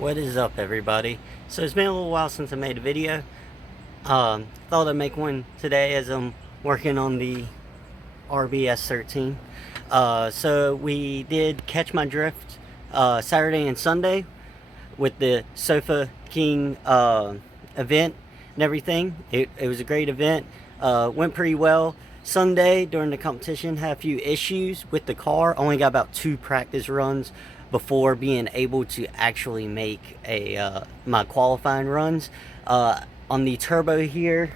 What is up, everybody? So it's been a little while since I made a video. Thought I'd make one today as I'm working on the RB S13. So we did Catch My Drift Saturday and Sunday with the Sofa King event and everything. It was a great event. Went pretty well. Sunday during the competition had a few issues with the car. Only got about 2 practice runs before being able to actually make my qualifying runs. On the turbo here,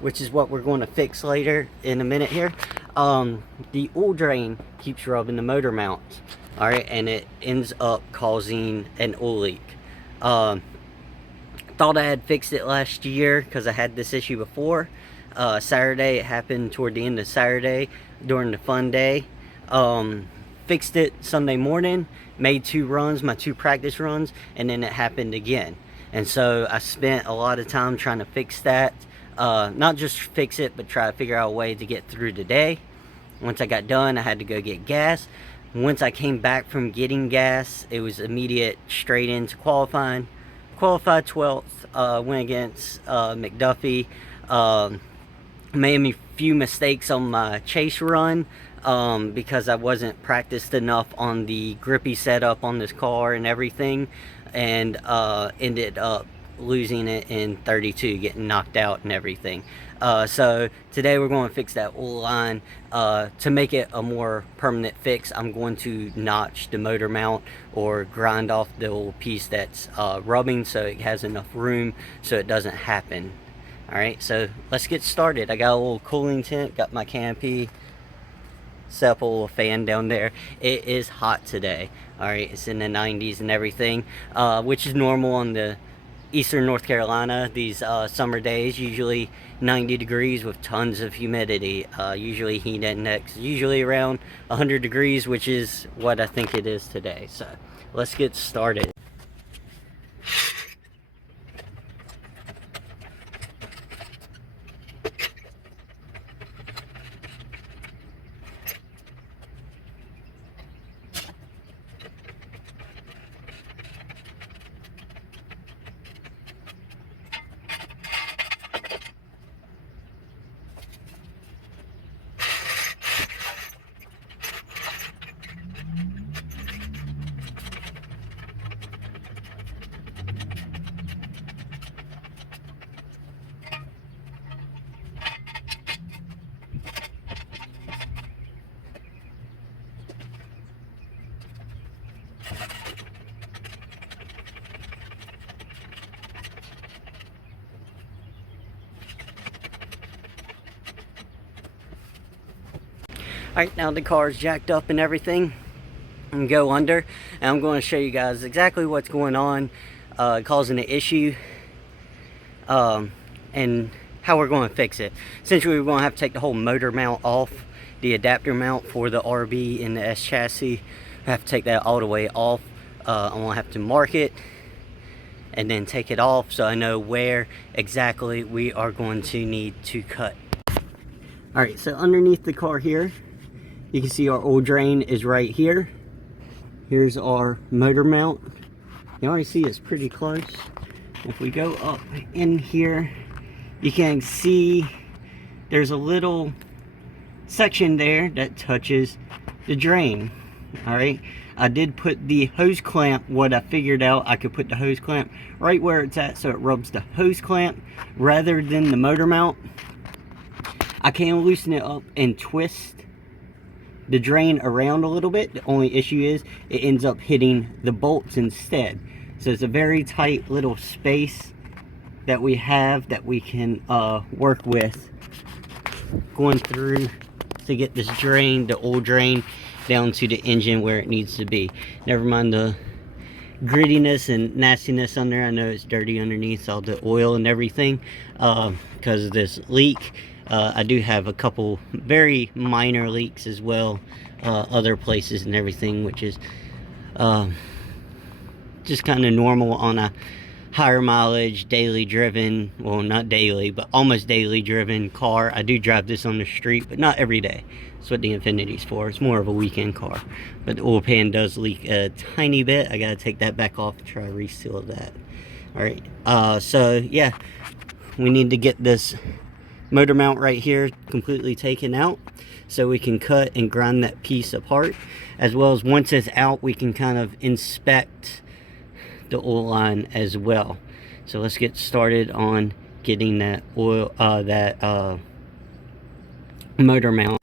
which is what we're going to fix later in a minute here, the oil drain keeps rubbing the motor mount, all right, and it ends up causing an oil leak. Thought I had fixed it last year because I had this issue before. Saturday, it happened toward the end of Saturday during the fun day. Fixed it Sunday morning, made 2 runs, my 2 practice runs, and then it happened again. And so I spent a lot of time trying to fix that. Not just fix it, but try to figure out a way to get through the day. Once I got done, I had to go get gas. Once I came back from getting gas, it was immediate straight into qualifying. Qualified 12th, went against McDuffie. Made a few mistakes on my chase run because I wasn't practiced enough on the grippy setup on this car and everything, and ended up losing it in 32, getting knocked out and everything. So today we're going to fix that oil line. To make it a more permanent fix, I'm going to notch the motor mount or grind off the old piece that's rubbing so it has enough room so it doesn't happen. Alright, so let's get started. I got a little cooling tent, got my canopy, set up a little fan down there. It is hot today. Alright, it's in the 90s and everything, which is normal on the eastern North Carolina. These summer days, usually 90 degrees with tons of humidity. Usually heat index, usually around 100 degrees, which is what I think it is today. So let's get started. Alright, now the car is jacked up and everything, and go under, and I'm going to show you guys exactly what's going on, causing the issue, and how we're going to fix it. Essentially, we're going to have to take the whole motor mount off, the adapter mount for the RB and the S chassis. I have to take that all the way off. I'm going to have to mark it and then take it off so I know where exactly we are going to need to cut. Alright, so underneath the car here, you can see our oil drain is right here. Here's our motor mount. You already see it's pretty close. If we go up in here, you can see there's a little section there that touches the drain. Alright, I did put the hose clamp, what I figured out, I could put the hose clamp right where it's at so it rubs the hose clamp rather than the motor mount. I can loosen it up and twist the drain around a little bit. The only issue is it ends up hitting the bolts instead. So it's a very tight little space that we have that we can work with going through to get this drain, the oil drain, down to the engine where it needs to be. Never mind the grittiness and nastiness on there. I know it's dirty underneath, all the oil and everything, because of this leak. I do have a couple very minor leaks as well, other places and everything, which is just kind of normal on a higher mileage, daily driven, well, not daily, but almost daily driven car. I do drive this on the street, but not every day. That's what the Infinity's for. It's more of a weekend car. But the oil pan does leak a tiny bit. I gotta take that back off and try to reseal that. Alright, so yeah, we need to get this motor mount right here completely taken out so we can cut and grind that piece apart, as well as once it's out we can kind of inspect the oil line as well. So let's get started on getting that oil motor mount.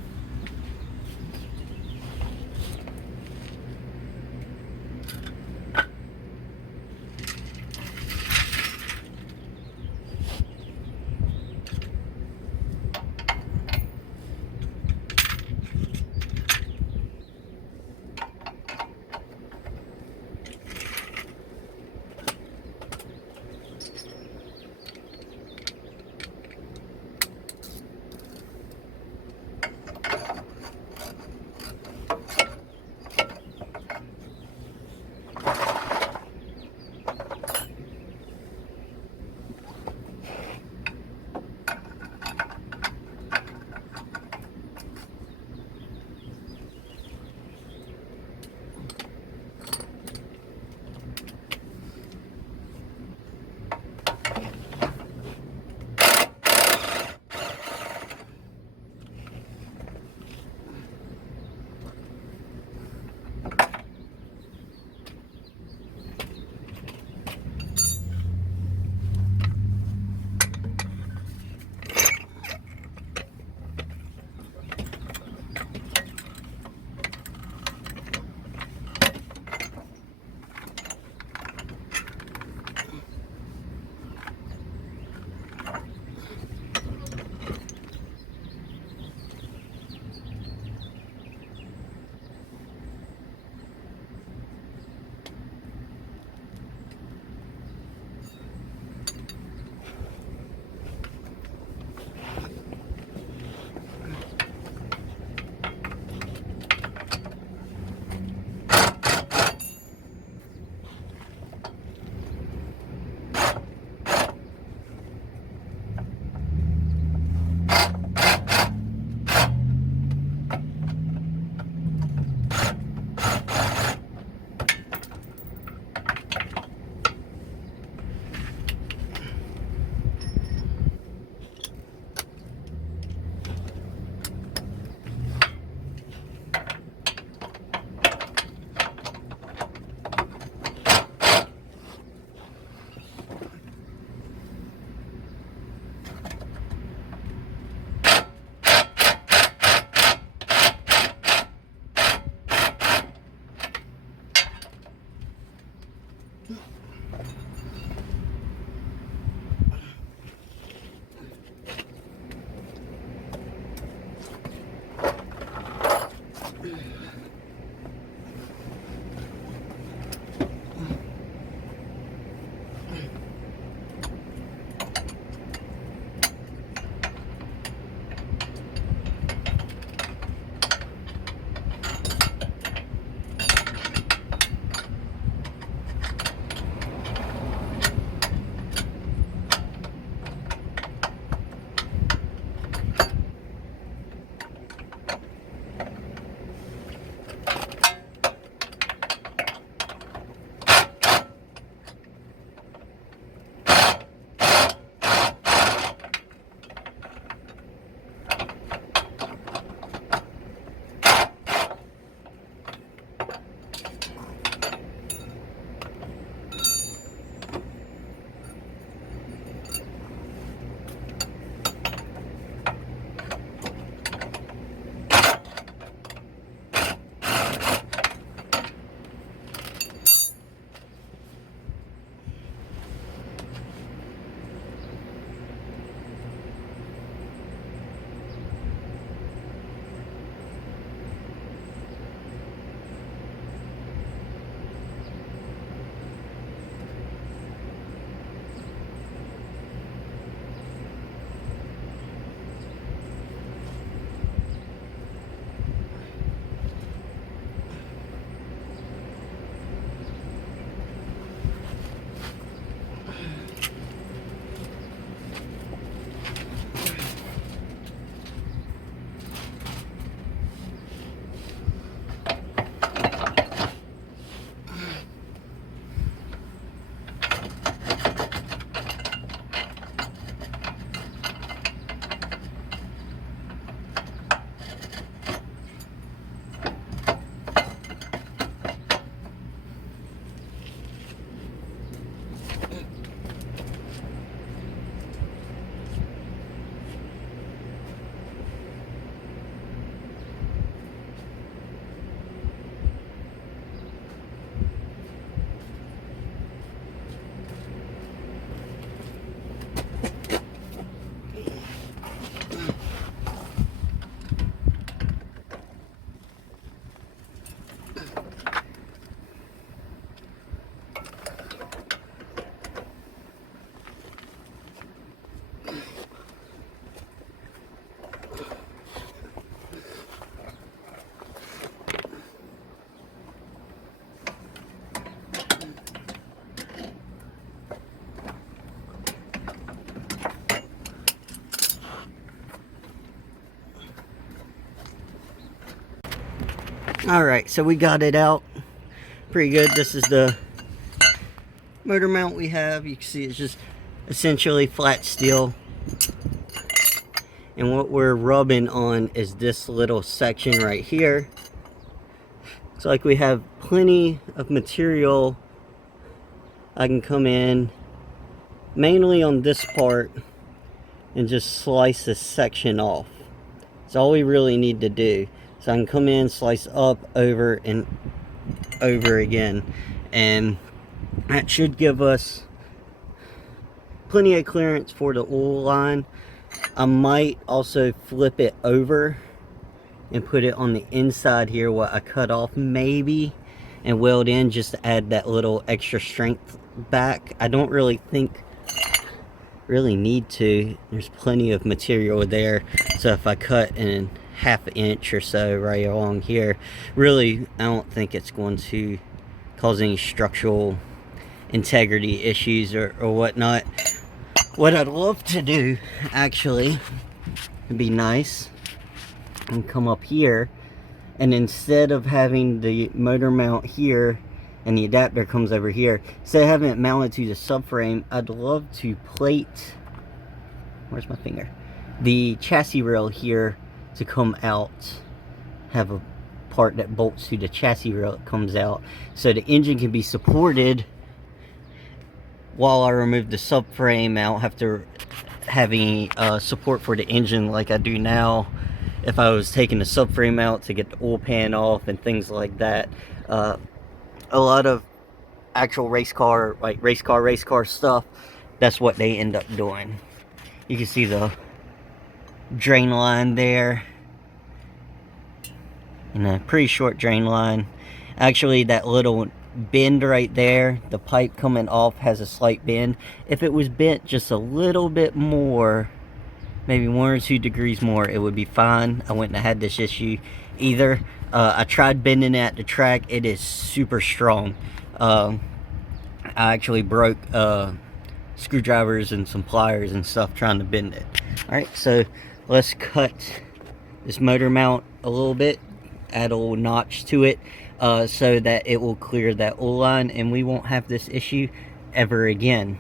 Alright, so we got it out pretty good. This is the motor mount we have. You can see it's just essentially flat steel. And what we're rubbing on is this little section right here. It's like we have plenty of material. I can come in mainly on this part and just slice this section off. That's all we really need to do. So I can come in, slice up, over, and over again. And that should give us plenty of clearance for the oil line. I might also flip it over and put it on the inside here, what I cut off maybe, and weld in just to add that little extra strength back. I don't really think need to. There's plenty of material there, so if I cut in half an inch or so right along here, really I don't think it's going to cause any structural integrity issues or whatnot. What I'd love to do, actually, would be nice, and come up here, and instead of having the motor mount here and the adapter comes over here, instead of having it mounted to the subframe, I'd love to plate, where's my finger, the chassis rail here to come out, have a part that bolts to the chassis rail that comes out, so the engine can be supported while I remove the subframe. I don't have to have any support for the engine like I do now if I was taking the subframe out to get the oil pan off and things like that. A lot of actual race car stuff, that's what they end up doing. You can see the drain line there, and a pretty short drain line. Actually, that little bend right there, the pipe coming off has a slight bend. If it was bent just a little bit more, maybe 1 or 2 degrees more, it would be fine. I wouldn't have had this issue either. I tried bending it at the track. It is super strong. I actually broke screwdrivers and some pliers and stuff trying to bend it. Alright, so let's cut this motor mount a little bit, add a little notch to it, so that it will clear that oil line and we won't have this issue ever again.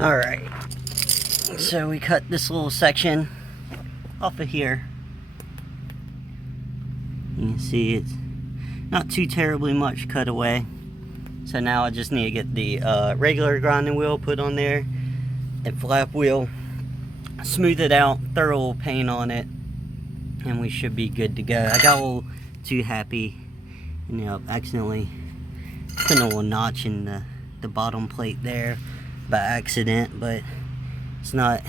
Alright, so we cut this little section off of here. You can see it's not too terribly much cut away. So now I just need to get the regular grinding wheel put on there and flap wheel, smooth it out, throw a little paint on it, and we should be good to go. I got a little too happy and, you know, accidentally put a little notch in the bottom plate there by accident, but it's not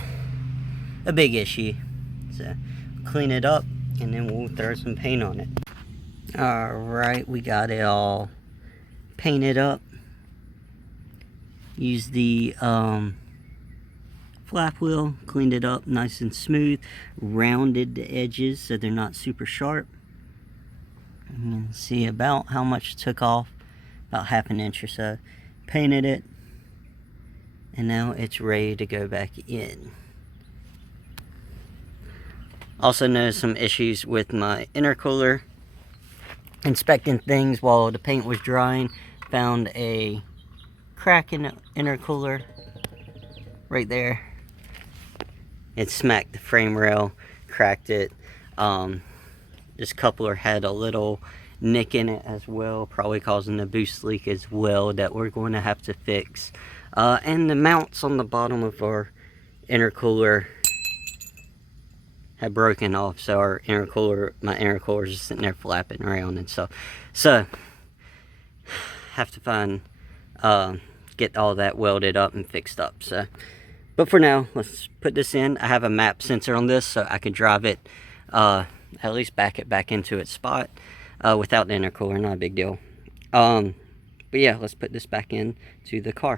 a big issue. So clean it up and then we'll throw some paint on it. Alright, we got it all painted up. Use the flap wheel, cleaned it up nice and smooth, rounded the edges so they're not super sharp. You can see about how much it took off, about ½ an inch or so. Painted it, and now it's ready to go back in. Also noticed some issues with my intercooler. Inspecting things while the paint was drying, found a crack in the intercooler right there. It smacked the frame rail, cracked it. This coupler had a little nick in it as well, probably causing a boost leak as well, that we're going to have to fix. And the mounts on the bottom of our intercooler had broken off, so my intercooler is just sitting there flapping around and stuff. So have to get all that welded up and fixed up. So, but for now, let's put this in. I have a map sensor on this, so I can drive it, at least back it back into its spot without the intercooler. Not a big deal. But yeah, let's put this back in to the car.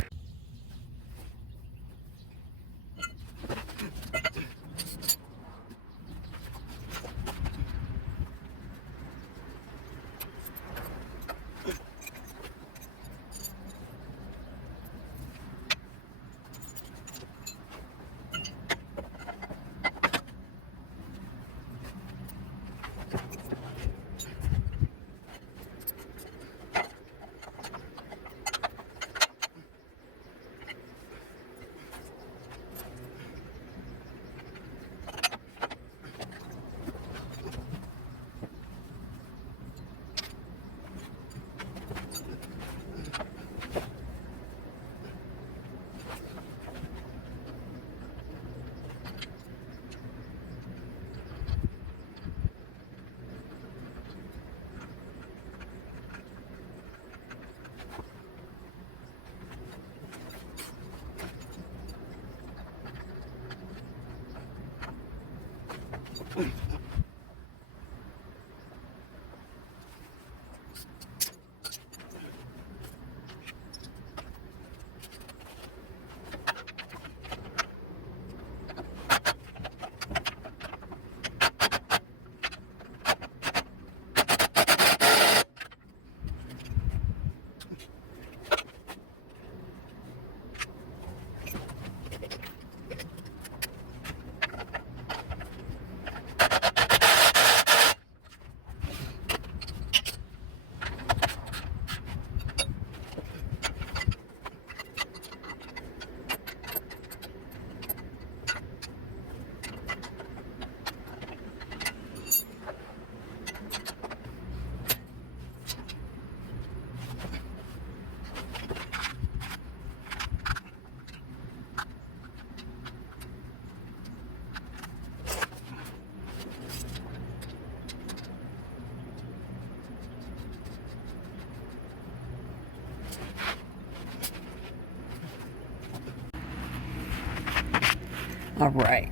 All right,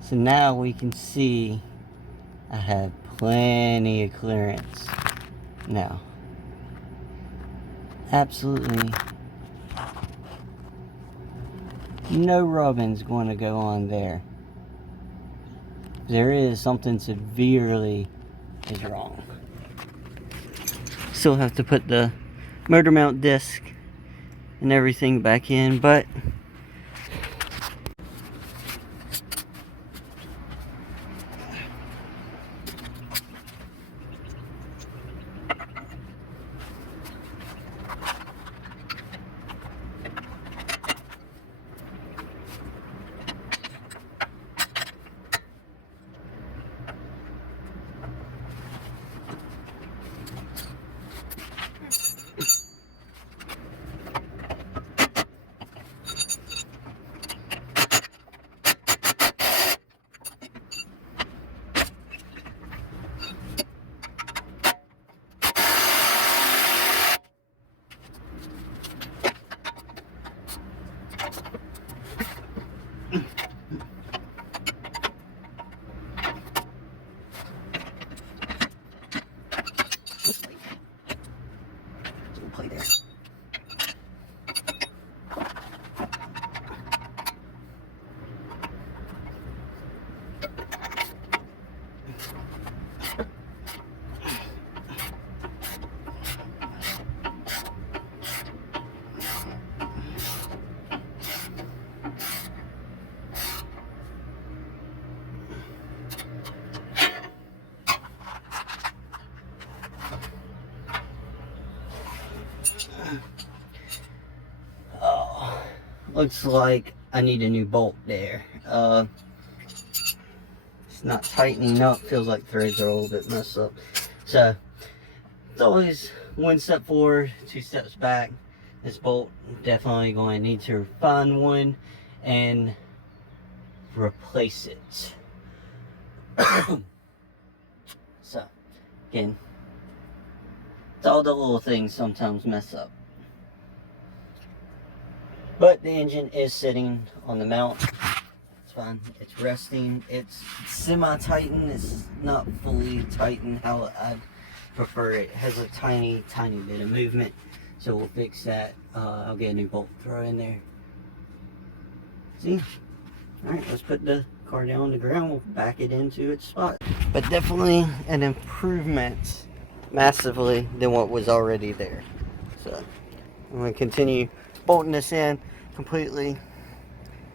so now we can see I have plenty of clearance now. Absolutely no rubbing's going to go on there. There is something severely is wrong. Still have to put the motor mount disc and everything back in, but looks like I need a new bolt there. It's not tightening up, feels like threads are a little bit messed up. So it's always one step forward, two steps back. This bolt, definitely going to need to find one and replace it. So again, it's all the little things sometimes mess up. But the engine is sitting on the mount. It's fine. It's resting. It's semi-tightened. It's not fully tightened how I'd prefer it. It has a tiny bit of movement. So we'll fix that. I'll get a new bolt throw in there. See? Alright, let's put the car down on the ground. We'll back it into its spot. But definitely an improvement massively than what was already there. So I'm going to continue bolting this in completely,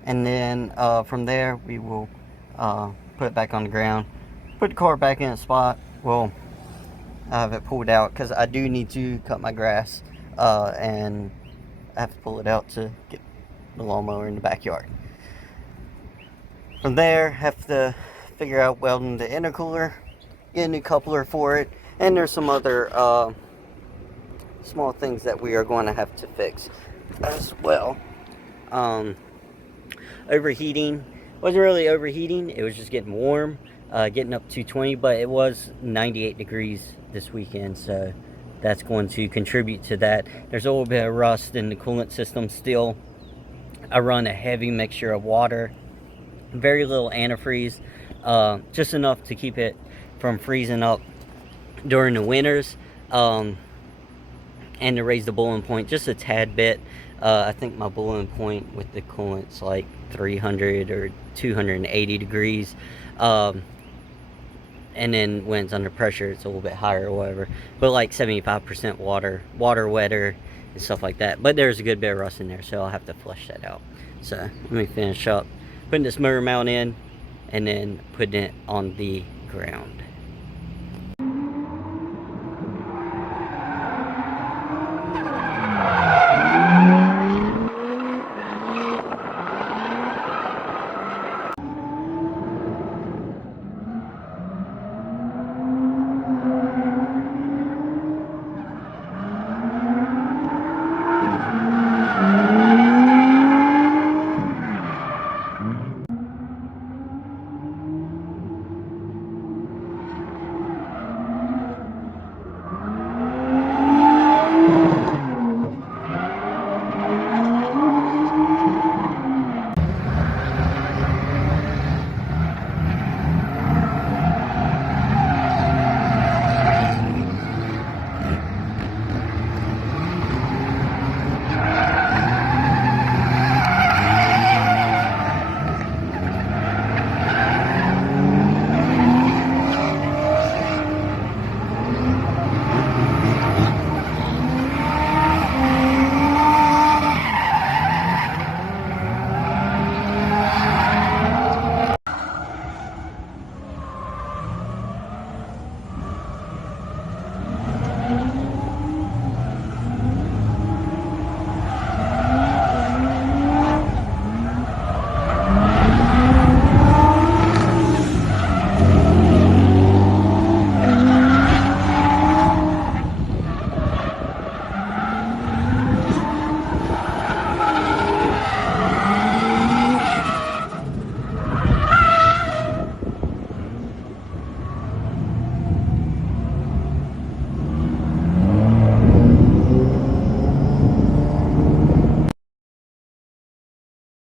and then from there we will put it back on the ground, put the car back in its spot. Well, I have it pulled out because I do need to cut my grass, and I have to pull it out to get the lawnmower in the backyard. From there, have to figure out welding the intercooler, get a new coupler for it, and there's some other small things that we are going to have to fix as well. Overheating wasn't really overheating, it was just getting warm, getting up to 20, but it was 98 degrees this weekend, so that's going to contribute to that. There's a little bit of rust in the coolant system still. I run a heavy mixture of water, very little antifreeze, just enough to keep it from freezing up during the winters, and to raise the boiling point just a tad bit. I think my boiling point with the coolant's like 300 or 280 degrees, and then when it's under pressure it's a little bit higher or whatever, but like 75% water wetter and stuff like that. But there's a good bit of rust in there, so I'll have to flush that out. So let me finish up putting this motor mount in and then putting it on the ground.